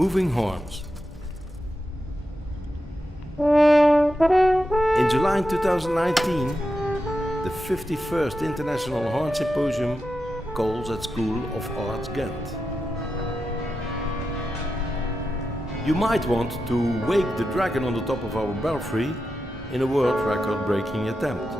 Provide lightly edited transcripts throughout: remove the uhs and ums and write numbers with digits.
moving horns. In July 2019, the 51st International Horn Symposium calls at School of Arts Ghent. You might want to wake the dragon on the top of our belfry in a world record-breaking attempt.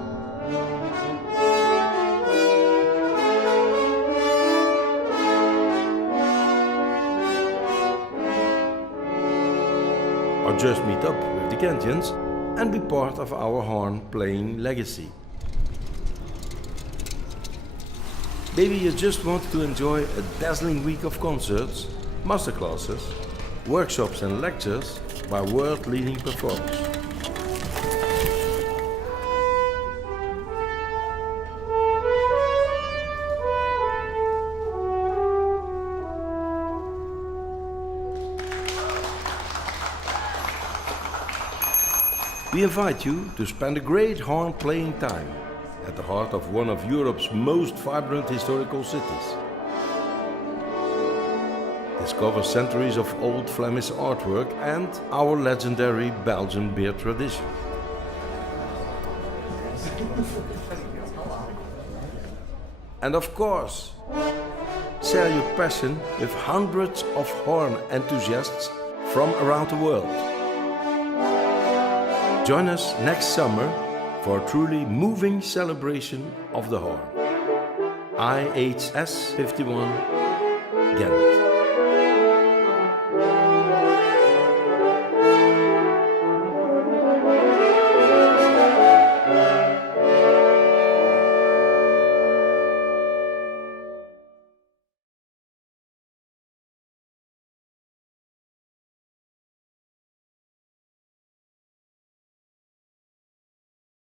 Or just meet up with the Ghentians and be part of our horn-playing legacy. Maybe you just want to enjoy a dazzling week of concerts, masterclasses, workshops and lectures by world-leading performers. We invite you to spend a great horn-playing time at the heart of one of Europe's most vibrant historical cities. Discover centuries of old Flemish artwork and our legendary Belgian beer tradition. And of course, share your passion with hundreds of horn enthusiasts from around the world. Join us next summer for a truly moving celebration of the horn. IHS51.gent.